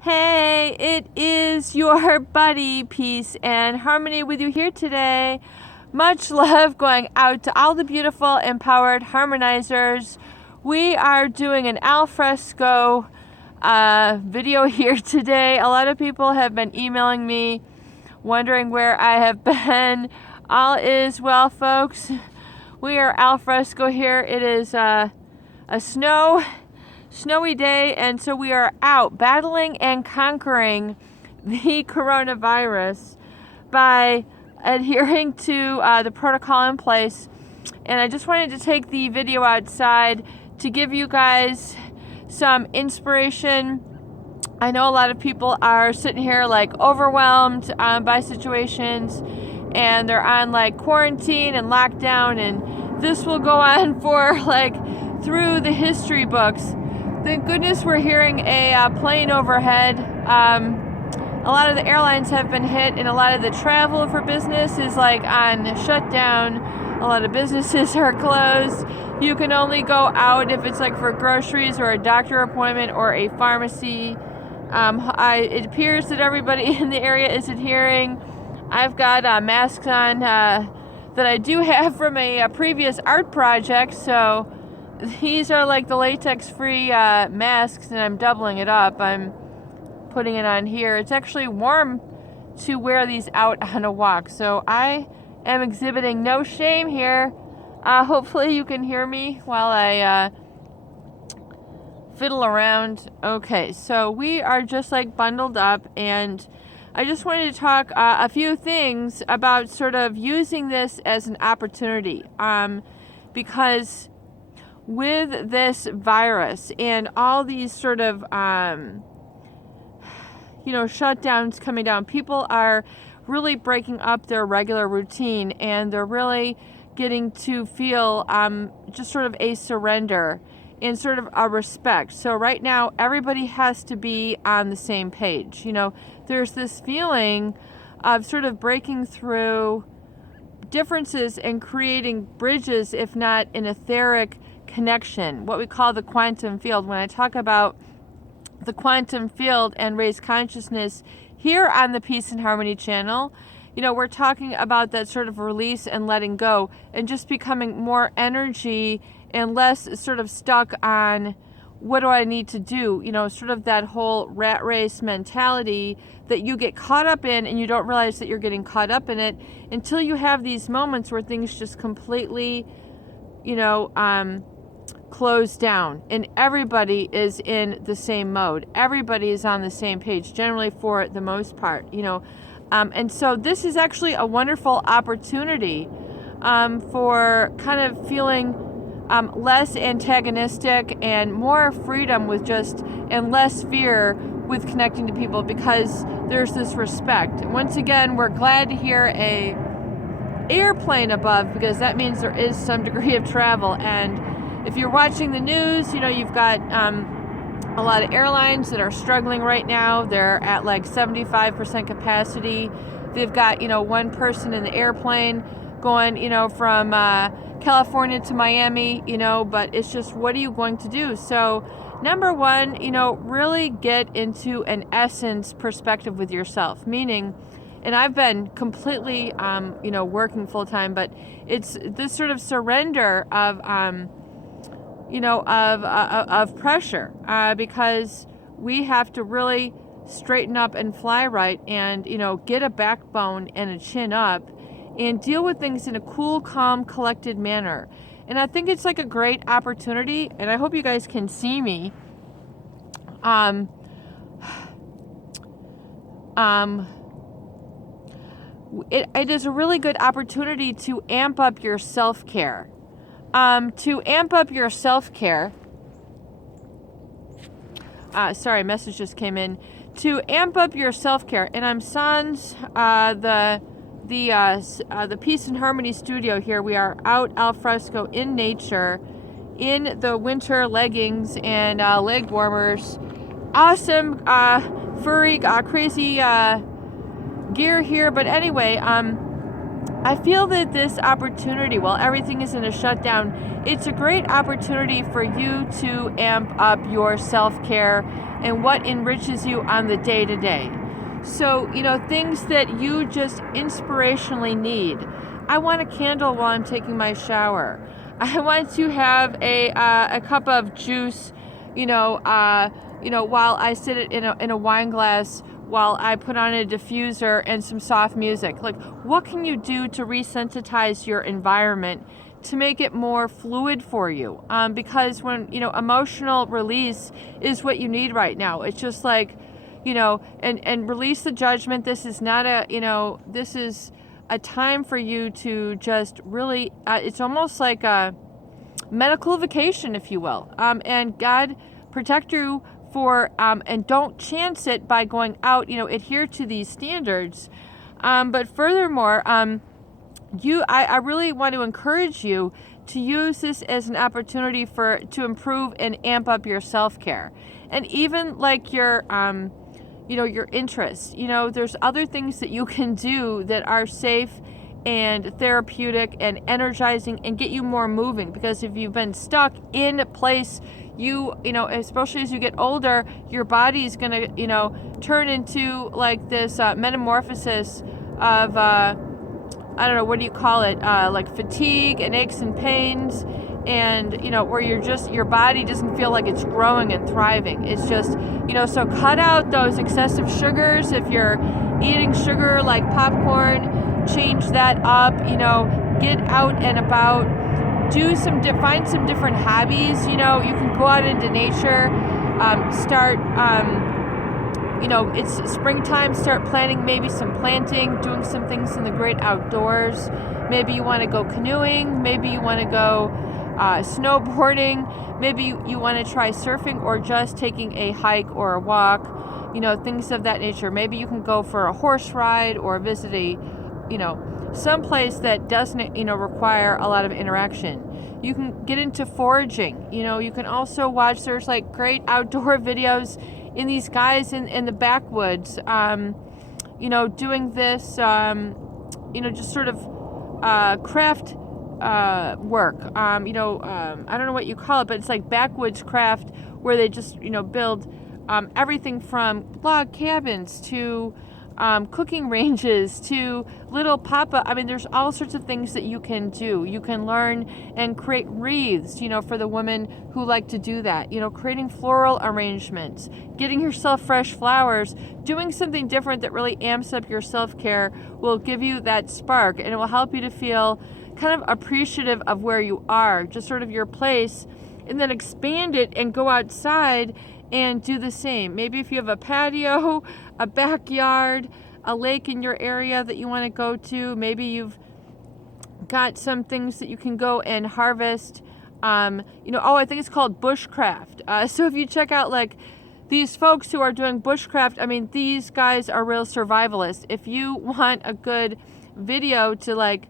Hey, it is your buddy, Peace and Harmony, with you here today. Much love going out to all the beautiful, empowered harmonizers. We are doing an alfresco video here today. A lot of people have been emailing me, wondering where I have been. All is well, folks. We are alfresco here. It is a snowy day, and so we are out battling and conquering the coronavirus by adhering to the protocol in place. And I just wanted to take the video outside to give you guys some inspiration. I know a lot of people are sitting here like overwhelmed by situations, and they're on like quarantine and lockdown, and this will go on for like through the history books. Thank goodness we're hearing a plane overhead. A lot of the airlines have been hit, and a lot of the travel for business is like on shutdown. A lot of businesses are closed. You can only go out if it's like for groceries or a doctor appointment or a pharmacy. It appears that everybody in the area is adhering. I've got masks on that I do have from a previous art project, so these are like the latex-free masks, and I'm doubling it up. I'm putting it on here. It's actually warm to wear these out on a walk, so I am exhibiting no shame here. Hopefully you can hear me while I fiddle around. Okay, so we are just like bundled up, and I just wanted to talk a few things about sort of using this as an opportunity, because with this virus and all these sort of shutdowns coming down, people are really breaking up their regular routine, and they're really getting to feel just sort of a surrender and sort of a respect. So right now everybody has to be on the same page. There's this feeling of sort of breaking through differences and creating bridges, if not an etheric connection, what we call the quantum field. When I talk about the quantum field and raised consciousness here on the Peace and Harmony channel, we're talking about that sort of release and letting go, and just becoming more energy and less sort of stuck on what do I need to do, sort of that whole rat race mentality that you get caught up in, and you don't realize that you're getting caught up in it until you have these moments where things just completely closed down, and everybody is in the same mode. Everybody is on the same page, generally, for the most part, and so this is actually a wonderful opportunity for kind of feeling less antagonistic and more freedom with and less fear with connecting to people, because there's this respect. And once again, we're glad to hear a airplane above, because that means there is some degree of travel. And if you're watching the news, you've got a lot of airlines that are struggling right now. They're at like 75% capacity. They've got, one person in the airplane going, from California to Miami, but it's just, what are you going to do? So number one, really get into an essence perspective with yourself, meaning, and I've been completely, working full time, but it's this sort of surrender of, of pressure, because we have to really straighten up and fly right, and, get a backbone and a chin up, and deal with things in a cool, calm, collected manner. And I think it's like a great opportunity, and I hope you guys can see me. It is a really good opportunity to amp up your self-care. To amp up your self-care, sorry, a message just came in. To amp up your self-care, and I'm sans the Peace and Harmony studio here. We are out al fresco in nature, in the winter leggings and leg warmers. Awesome, furry, crazy gear here. But anyway, I feel that this opportunity, while everything is in a shutdown, it's a great opportunity for you to amp up your self-care and what enriches you on the day to day. So, things that you just inspirationally need. I want a candle while I'm taking my shower. I want to have a cup of juice, while I sit it in a wine glass, while I put on a diffuser and some soft music. Like, what can you do to resensitize your environment to make it more fluid for you? Because when, emotional release is what you need right now. It's just like, and release the judgment. This is not this is a time for you to just really, it's almost like a medical vacation, if you will. And God protect you and don't chance it by going out, adhere to these standards. But furthermore, I really want to encourage you to use this as an opportunity to improve and amp up your self-care. And even like your interests. There's other things that you can do that are safe and therapeutic and energizing and get you more moving. Because if you've been stuck in place, especially as you get older, your body is going to, turn into like this metamorphosis of, I don't know, what do you call it? Like fatigue and aches and pains. And, where your body doesn't feel like it's growing and thriving. It's just, so cut out those excessive sugars. If you're eating sugar like popcorn, change that up, get out and about, find some different hobbies. You can go out into nature, start, it's springtime, start planting maybe some planting, doing some things in the great outdoors. Maybe you want to go canoeing, maybe you want to go snowboarding, maybe you want to try surfing or just taking a hike or a walk, things of that nature. Maybe you can go for a horse ride or visit some place that doesn't, require a lot of interaction. You can get into foraging. You can also watch, there's like great outdoor videos in these guys in the backwoods, doing this, just sort of craft work. I don't know what you call it, but it's like backwoods craft where they just, build everything from log cabins to cooking ranges to little pop-up. There's all sorts of things that you can do. You can learn and create wreaths, for the women who like to do that. Creating floral arrangements, getting yourself fresh flowers, doing something different that really amps up your self-care will give you that spark, and it will help you to feel kind of appreciative of where you are, just sort of your place, and then expand it and go outside and do the same. Maybe if you have a patio, a backyard, a lake in your area that you want to go to, maybe you've got some things that you can go and harvest. I think it's called bushcraft. So if you check out like these folks who are doing bushcraft, these guys are real survivalists. If you want a good video to like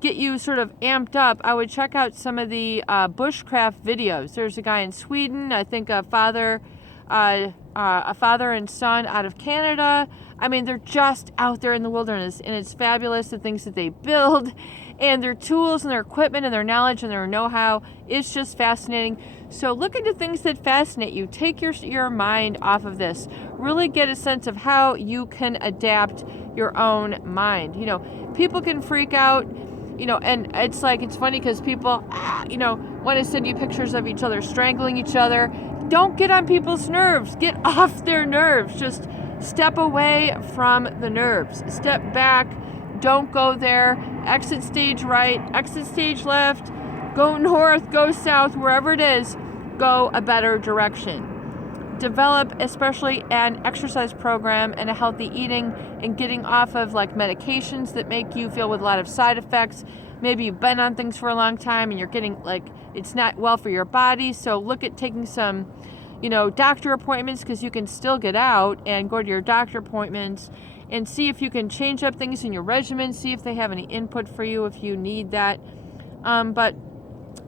get you sort of amped up, I would check out some of the bushcraft videos. There's a guy in Sweden, I think a father and son out of Canada. They're just out there in the wilderness, and it's fabulous, the things that they build and their tools and their equipment and their knowledge and their know-how. It's just fascinating. So look into things that fascinate you. Take your mind off of this. Really get a sense of how you can adapt your own mind. People can freak out, and it's funny because people, want to send you pictures of each other strangling each other. Don't get on people's nerves. Get off their nerves. Just step away from the nerves. Step back. Don't go there. Exit stage right. Exit stage left. Go north. Go south. Wherever it is, go a better direction. Develop especially an exercise program and a healthy eating and getting off of like medications that make you feel with a lot of side effects. Maybe you've been on things for a long time and you're getting like it's not well for your body. So look at taking some, doctor appointments, because you can still get out and go to your doctor appointments and see if you can change up things in your regimen, see if they have any input for you if you need that. But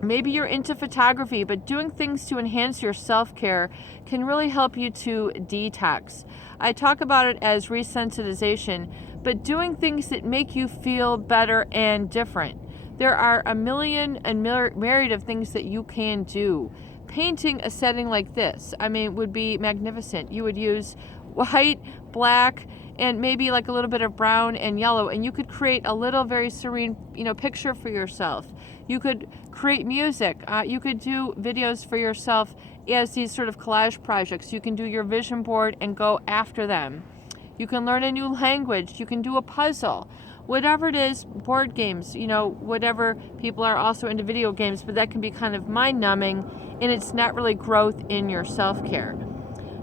maybe you're into photography, but doing things to enhance your self-care can really help you to detox. I talk about it as resensitization, but doing things that make you feel better and different. There are a million and myriad of things that you can do painting a setting like this, I mean, would be magnificent. You would use white, black, and maybe like a little bit of brown and yellow, and you could create a little very serene, picture for yourself. You could create music. You could do videos for yourself as these sort of collage projects. You can do your vision board and go after them. You can learn a new language. You can do a puzzle. Whatever it is, board games, whatever. People are also into video games, but that can be kind of mind-numbing, and it's not really growth in your self-care.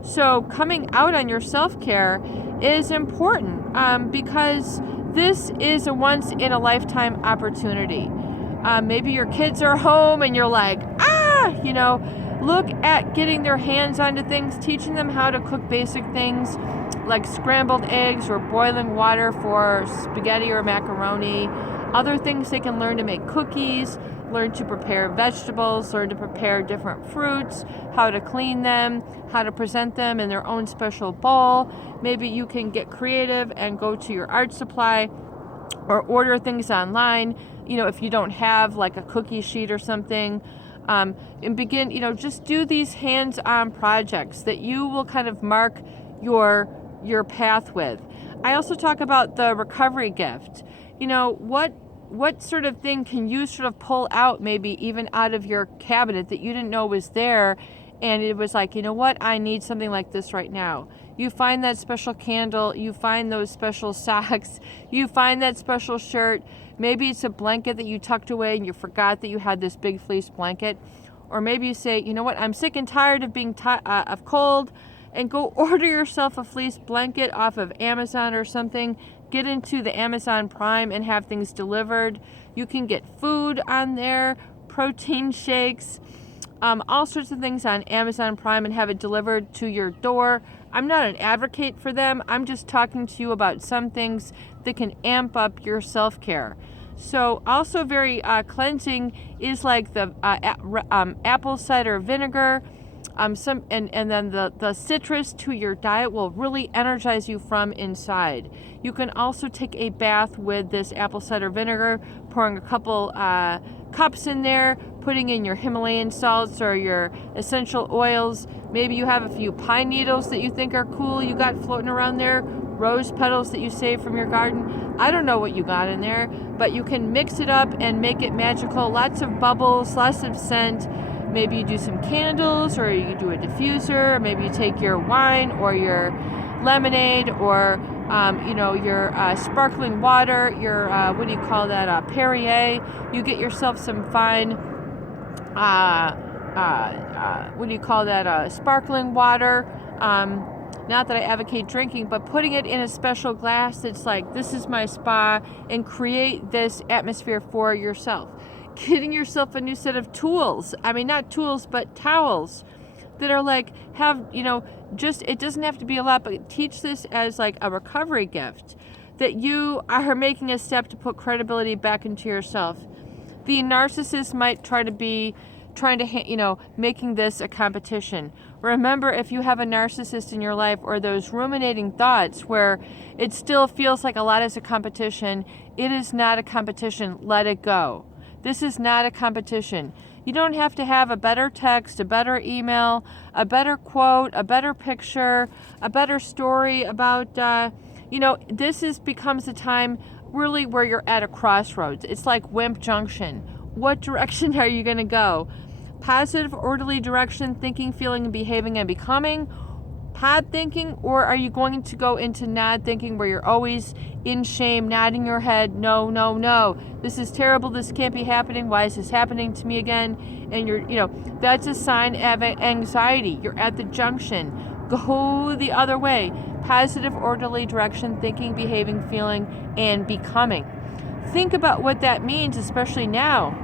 So coming out on your self-care is important because this is a once-in-a-lifetime opportunity. Maybe your kids are home and you're like, look at getting their hands onto things, teaching them how to cook basic things like scrambled eggs or boiling water for spaghetti or macaroni. Other things they can learn to make cookies, learn to prepare vegetables, learn to prepare different fruits, how to clean them, how to present them in their own special bowl. Maybe you can get creative and go to your art supply or order things online, if you don't have like a cookie sheet or something. And begin, just do these hands-on projects that you will kind of mark your path with. I also talk about the recovery gift. What sort of thing can you sort of pull out, maybe even out of your cabinet that you didn't know was there, and it was like, I need something like this right now. You find that special candle, you find those special socks, you find that special shirt. Maybe it's a blanket that you tucked away and you forgot that you had this big fleece blanket. Or maybe you say, I'm sick and tired of being of cold, and go order yourself a fleece blanket off of Amazon or something. Get into the Amazon Prime and have things delivered. You can get food on there, protein shakes, all sorts of things on Amazon Prime, and have it delivered to your door. I'm not an advocate for them. I'm just talking to you about some things that can amp up your self-care. So also very cleansing is like the apple cider vinegar. And then the citrus to your diet will really energize you from inside. You can also take a bath with this apple cider vinegar, pouring a couple cups in there, putting in your Himalayan salts or your essential oils. Maybe you have a few pine needles that you think are cool you got floating around there, rose petals that you saved from your garden. I don't know what you got in there, but you can mix it up and make it magical. Lots of bubbles, lots of scent. Maybe you do some candles, or you do a diffuser. Maybe you take your wine or your lemonade or your sparkling water, your Perrier. You get yourself some fine sparkling water. Not that I advocate drinking, but putting it in a special glass that's like, this is my spa, and create this atmosphere for yourself. Getting yourself a new set of tools. I mean, not tools, but towels that are like, it doesn't have to be a lot, but teach this as like a recovery gift, that you are making a step to put credibility back into yourself. The narcissist might making this a competition. Remember, if you have a narcissist in your life, or those ruminating thoughts where it still feels like a lot is a competition, it is not a competition. Let it go. This is not a competition. You don't have to have a better text, a better email, a better quote, a better picture, a better story about, this becomes a time really where you're at a crossroads. It's like Wimp Junction. What direction are you going to go? Positive, orderly direction, thinking, feeling, and behaving and becoming, pod thinking, or are you going to go into nod thinking where you're always in shame, nodding your head, no, no, no, this is terrible, this can't be happening, why is this happening to me again? And that's a sign of anxiety. You're at the junction. Go the other way. Positive, orderly direction, thinking, behaving, feeling, and becoming. Think about what that means, especially now.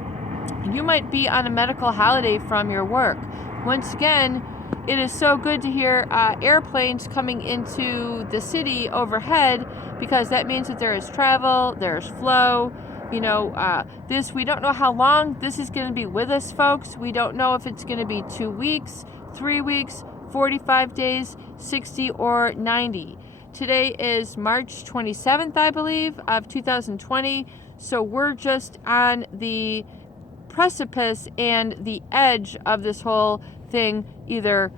You might be on a medical holiday from your work. Once again, it is so good to hear airplanes coming into the city overhead, because that means that there is travel, there's flow. We don't know how long this is going to be with us, folks. We don't know if it's going to be 2 weeks, 3 weeks, 45 days, 60, or 90. Today is March 27th, I believe, of 2020. So we're just on the precipice and the edge of this whole thing either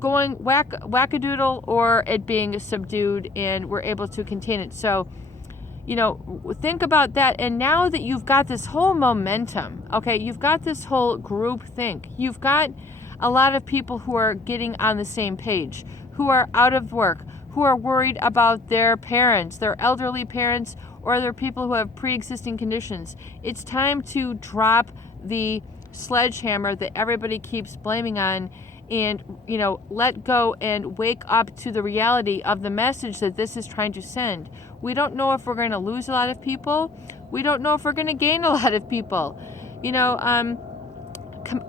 going wackadoodle or it being subdued and we're able to contain it. So, think about that. And now that you've got this whole momentum, okay, you've got this whole group think, you've got a lot of people who are getting on the same page, who are out of work, who are worried about their parents, their elderly parents, or their people who have pre-existing conditions. It's time to drop the sledgehammer that everybody keeps blaming on and, let go and wake up to the reality of the message that this is trying to send. We don't know if we're going to lose a lot of people. We don't know if we're going to gain a lot of people.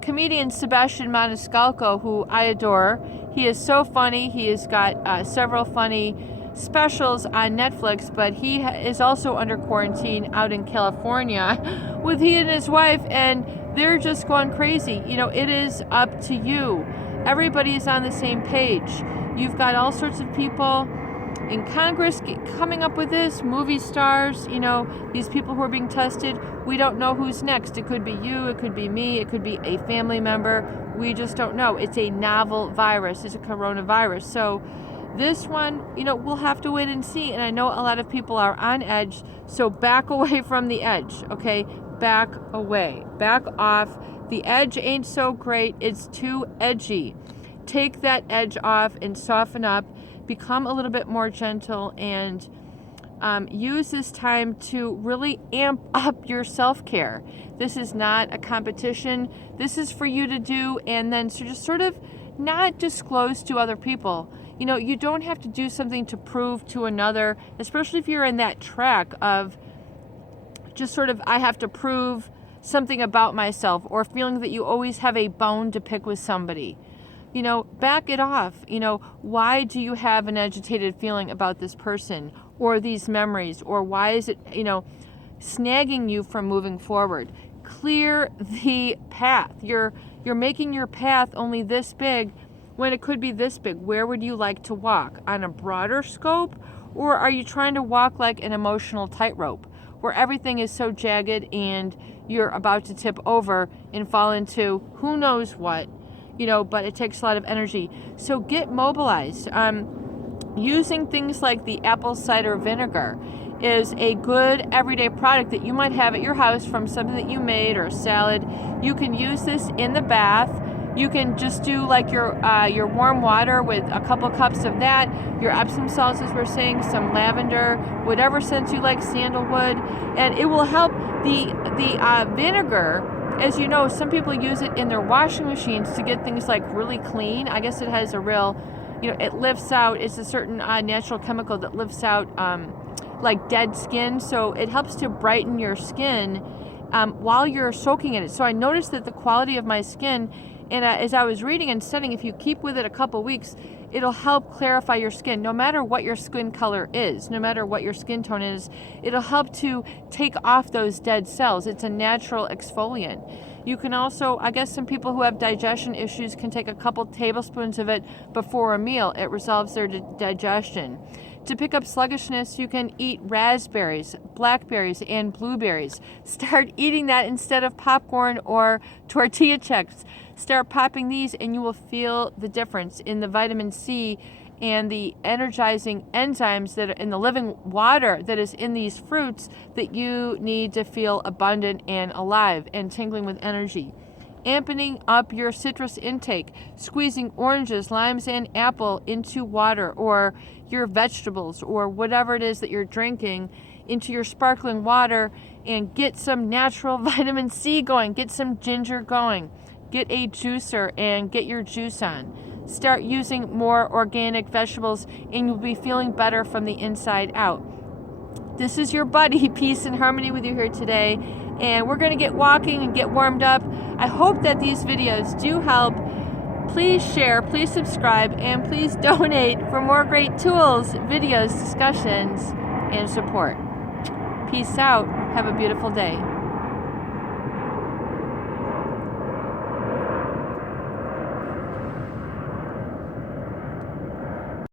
Comedian Sebastian Maniscalco, who I adore, he is so funny. He has got several funny specials on Netflix, but he is also under quarantine out in California with he and his wife, and they're just going crazy. It is up to you. Everybody is on the same page. You've got all sorts of people in Congress coming up with this, movie stars, these people who are being tested. We don't know who's next. It could be you, it could be me, it could be a family member. We just don't know. It's a novel virus. It's a coronavirus. So this one, we'll have to wait and see. And I know a lot of people are on edge, so back away from the edge, okay? Back away. Back off. The edge ain't so great. It's too edgy. Take that edge off and soften up. Become a little bit more gentle and use this time to really amp up your self-care. This is not a competition. This is for you to do and then just sort of not disclose to other people. You don't have to do something to prove to another, especially if you're in that track of just sort of, I have to prove something about myself, or feeling that you always have a bone to pick with somebody. Back it off. Why do you have an agitated feeling about this person or these memories, or why is it, snagging you from moving forward? Clear the path. You're making your path only this big when it could be this big. Where would you like to walk? On a broader scope? Or are you trying to walk like an emotional tightrope where everything is so jagged and you're about to tip over and fall into who knows what, but it takes a lot of energy. So get mobilized. Using things like the apple cider vinegar is a good everyday product that you might have at your house from something that you made or a salad. You can use this in the bath. You can just do like your warm water with a couple cups of that, your Epsom salts, as we're saying, some lavender, whatever scent you like, sandalwood, and it will help. The vinegar, as you know, some people use it in their washing machines to get things like really clean. I guess it has a real, it lifts out. It's a certain natural chemical that lifts out like dead skin, so it helps to brighten your skin while you're soaking in it. So I noticed that the quality of my skin, and as I was reading and studying, if you keep with it a couple weeks, it'll help clarify your skin. No matter what your skin color is, no matter what your skin tone is, it'll help to take off those dead cells. It's a natural exfoliant. You can also, I guess some people who have digestion issues can take a couple tablespoons of it before a meal. It resolves their digestion. To pick up sluggishness, you can eat raspberries, blackberries, and blueberries. Start eating that instead of popcorn or tortilla chips. Start popping these and you will feel the difference in the vitamin C and the energizing enzymes that are in the living water that is in these fruits that you need to feel abundant and alive and tingling with energy. Amping up your citrus intake, squeezing oranges, limes, and apple into water, or your vegetables, or whatever it is that you're drinking, into your sparkling water, and get some natural vitamin C going, get some ginger going, get a juicer and get your juice on. Start using more organic vegetables and you'll be feeling better from the inside out. This is your buddy, Peace and Harmony, with you here today, and we're going to get walking and get warmed up. I hope that these videos do help. Please share, please subscribe, and please donate for more great tools, videos, discussions, and support. Peace out. Have a beautiful day.